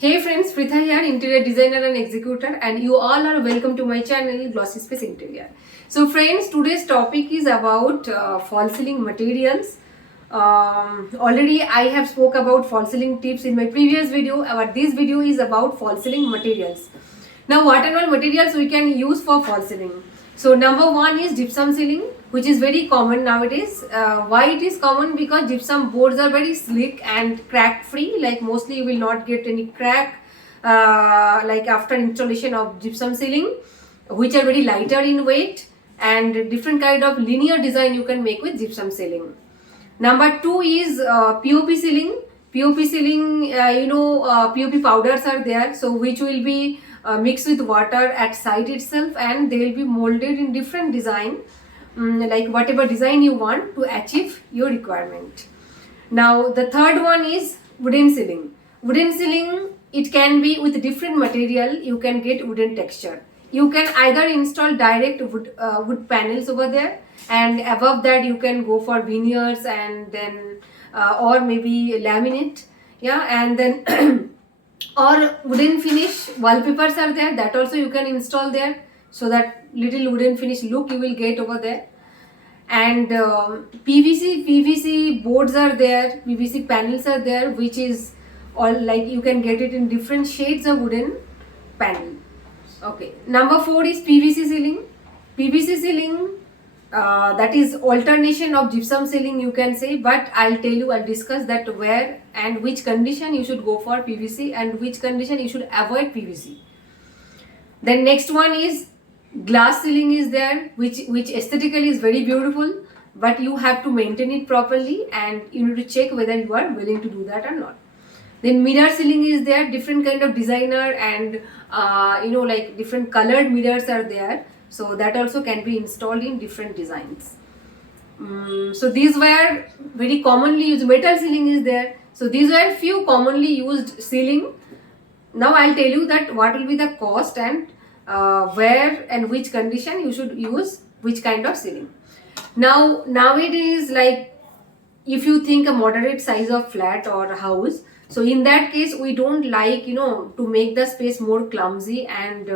Hey friends, Pritha here, interior designer and executor, and you all are welcome to my channel Glossy Space Interior. So friends, today's topic is about false ceiling materials. Already I have spoke about false ceiling tips in my previous video, but this video is about false ceiling materials. Now what and all materials we can use for false ceiling? So number one is gypsum ceiling, which is very common nowadays. Why it is common? Because gypsum boards are very slick and crack free. Like mostly you will not get any crack like after installation of gypsum ceiling, which are very lighter in weight and different kind of linear design you can make with gypsum ceiling. Number two is POP ceiling. POP ceiling, POP powders are there, so which will be mixed with water at site itself, and they will be molded in different design, like whatever design you want to achieve your requirement. Now the third one is wooden ceiling. Wooden ceiling, it can be with different material. You can get wooden texture. You can either install direct wood panels over there, and above that you can go for veneers and then or maybe laminate, yeah, and then or wooden finish wallpapers are there, that also you can install there, so that little wooden finish look you will get over there. And PVC boards are there, PVC panels are there, which is all like you can get it in different shades of wooden panel. Okay, number four is PVC ceiling. PVC ceiling, that is alternation of gypsum ceiling you can say, but I'll discuss that where and which condition you should go for PVC and which condition you should avoid PVC. Then next one is glass ceiling is there, which aesthetically is very beautiful, but you have to maintain it properly and you need to check whether you are willing to do that or not. Then mirror ceiling is there, different kind of designer and like different colored mirrors are there, so that also can be installed in different designs. So these were very commonly used. Metal ceiling is there, so these were few commonly used ceiling. Now I'll tell you that what will be the cost and where and which condition you should use which kind of ceiling. Now nowadays, like if you think a moderate size of flat or house, so in that case we don't like to make the space more clumsy, and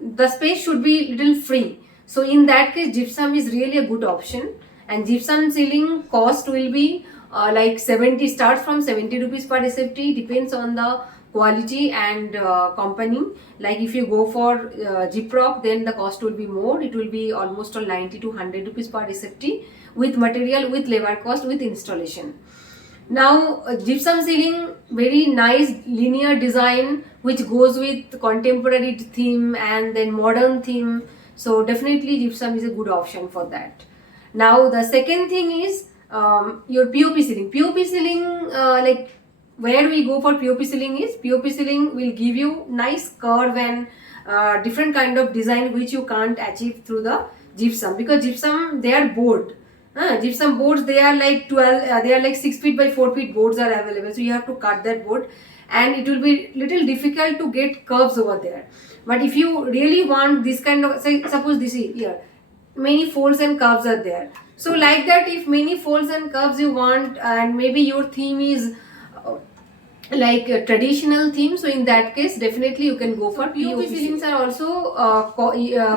the space should be little free. So in that case gypsum is really a good option, and gypsum ceiling cost will be like 70, starts from 70 rupees per SFT, depends on the quality and company. Like if you go for Gyprock, then the cost will be more, it will be almost on 90 to 100 rupees per SFT with material, with labor cost, with installation. Now gypsum ceiling, very nice linear design which goes with contemporary theme and then modern theme, so definitely gypsum is a good option for that. Now the second thing is your POP ceiling. POP ceiling, like where we go for POP ceiling is, POP ceiling will give you nice curve and different kind of design which you can't achieve through the gypsum, because gypsum they are board. Gypsum boards, they are like 12, they are like 6 feet by 4 feet boards are available, so you have to cut that board and it will be little difficult to get curves over there. But if you really want this kind of, say suppose this is here, many folds and curves are there, so like that, if many folds and curves you want and maybe your theme is like a traditional theme, so in that case definitely you can go for POP ceilings. Are also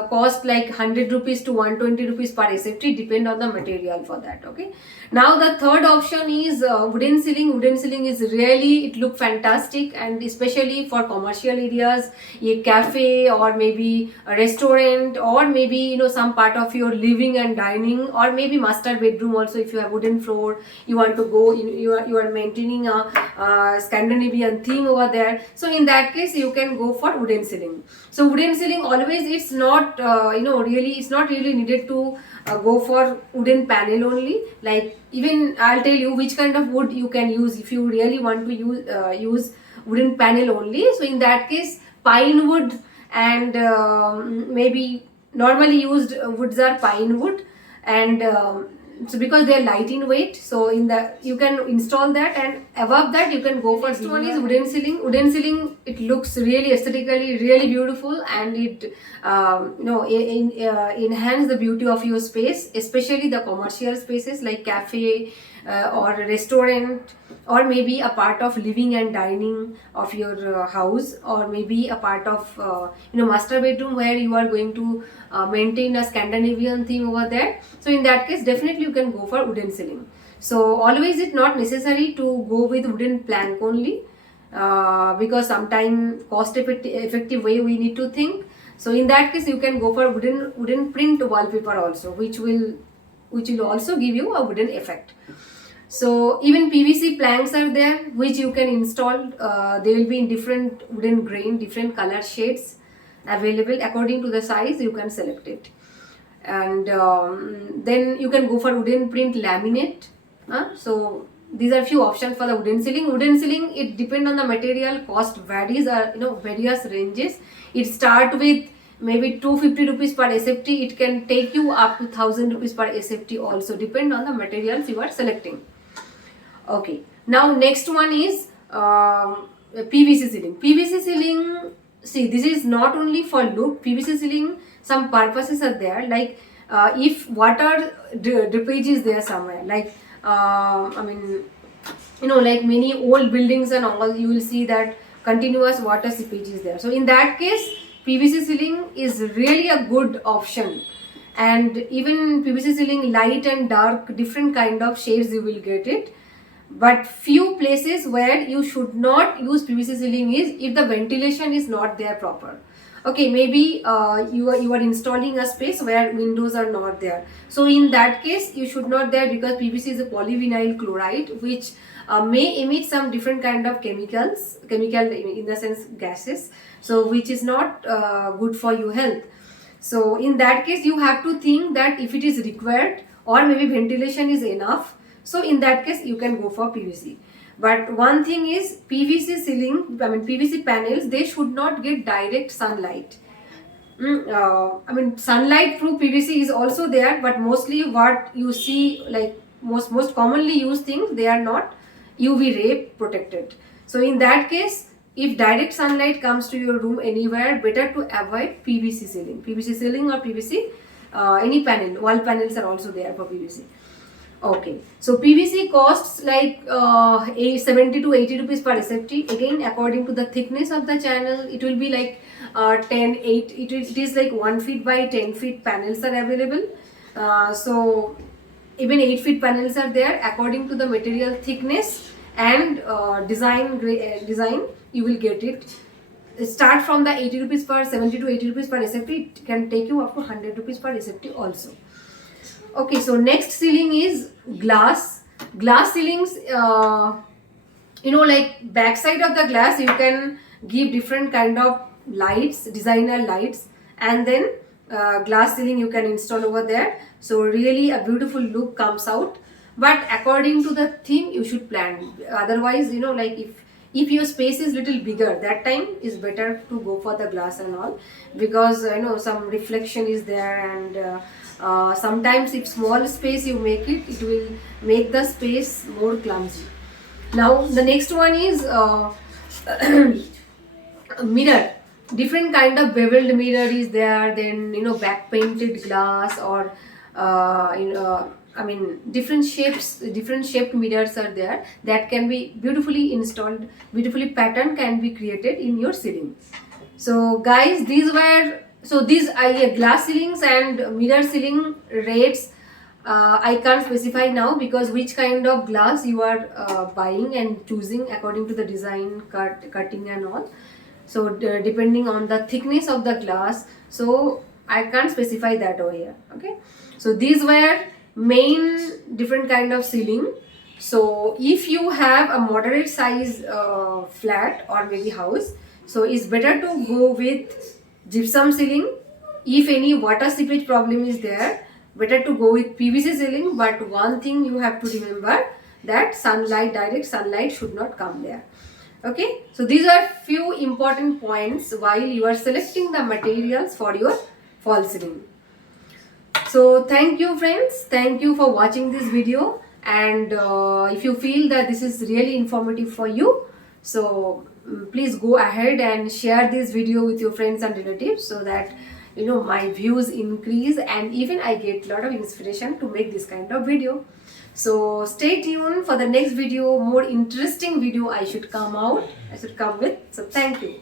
cost like 100 rupees to 120 rupees per SFT, depend on the material for that. Okay, now the third option is wooden ceiling. Wooden ceiling is really, it look fantastic, and especially for commercial areas, a cafe or maybe a restaurant, or maybe some part of your living and dining, or maybe master bedroom also. If you have wooden floor, you want to go, you are maintaining a Scandinavian theme over there, so in that case you can go for wooden ceiling. So wooden ceiling always, it's not really, it's not really needed to go for wooden panel only. Like even I'll tell you which kind of wood you can use if you really want to use wooden panel only. So in that case pine wood and maybe normally used woods are pine wood, and so because they are light in weight, so in the you can install that, and above that you can go for. Next one is wooden ceiling. Wooden ceiling, it looks really aesthetically really beautiful, and it enhance the beauty of your space, especially the commercial spaces like cafe, or a restaurant, or maybe a part of living and dining of your house, or maybe a part of master bedroom where you are going to maintain a Scandinavian theme over there. So in that case, definitely you can go for wooden ceiling. So always it's not necessary to go with wooden plank only, because sometimes cost effective way we need to think. So in that case, you can go for wooden print wallpaper also, which will also give you a wooden effect. So even PVC planks are there, which you can install. They will be in different wooden grain, different color shades available according to the size. You can select it, and then you can go for wooden print laminate. So these are few options for the wooden ceiling. Wooden ceiling, it depend on the material, cost varies, various ranges. It start with maybe 250 rupees per SFT. It can take you up to 1000 rupees per SFT also, depend on the materials you are selecting. Okay, now next one is PVC ceiling. PVC ceiling, see, this is not only for look. PVC ceiling, some purposes are there, like if water drippage is there somewhere, like like many old buildings and all, you will see that continuous water seepage is there. So in that case, PVC ceiling is really a good option. And even PVC ceiling, light and dark, different kind of shades you will get it. But few places where you should not use PVC ceiling is if the ventilation is not there proper. Okay, maybe you are installing a space where windows are not there. So in that case, you should not there, because PVC is a polyvinyl chloride, which may emit some different kind of chemical in the sense gases, so which is not good for your health. So in that case, you have to think that if it is required, or maybe ventilation is enough, so in that case you can go for PVC. But one thing is, PVC ceiling, PVC panels, they should not get direct sunlight. Sunlight through PVC is also there, but mostly what you see, like most commonly used things, they are not UV ray protected. So in that case, if direct sunlight comes to your room anywhere, better to avoid PVC ceiling. PVC ceiling or PVC, any panel, wall panels are also there for PVC. Okay, so PVC costs like 70 to 80 rupees per SFT. Again, according to the thickness of the channel, it will be like 8. It is like 1 feet by 10 feet panels are available. So even 8 feet panels are there. According to the material thickness and design, you will get it. Start from the 80 rupees per 70 to 80 rupees per SFT. It can take you up to 100 rupees per SFT also. Okay, so next ceiling is glass. Glass ceilings, like backside of the glass, you can give different kind of lights, designer lights, and then glass ceiling you can install over there. So really a beautiful look comes out. But according to the theme, you should plan. Otherwise, like if your space is little bigger, that time is better to go for the glass and all, because some reflection is there, and sometimes if small space you make it, it will make the space more clumsy. Now the next one is mirror. Different kind of beveled mirror is there, then back painted glass, or different shaped mirrors are there that can be beautifully installed, beautifully pattern can be created in your ceiling. So guys, these glass ceilings and mirror ceiling rates. I can't specify now, because which kind of glass you are buying and choosing according to the design, cutting and all. So depending on the thickness of the glass, so I can't specify that over here. Okay, so these were main different kind of ceiling. So if you have a moderate size flat or maybe house, so it's better to go with gypsum ceiling. If any water seepage problem is there, better to go with PVC ceiling. But one thing you have to remember, that direct sunlight should not come there. Okay, so these are few important points while you are selecting the materials for your false ceiling. So thank you friends, thank you for watching this video, and if you feel that this is really informative for you, so please go ahead and share this video with your friends and relatives, so that my views increase and even I get a lot of inspiration to make this kind of video. So stay tuned for the next video. More interesting video I should come with. So thank you.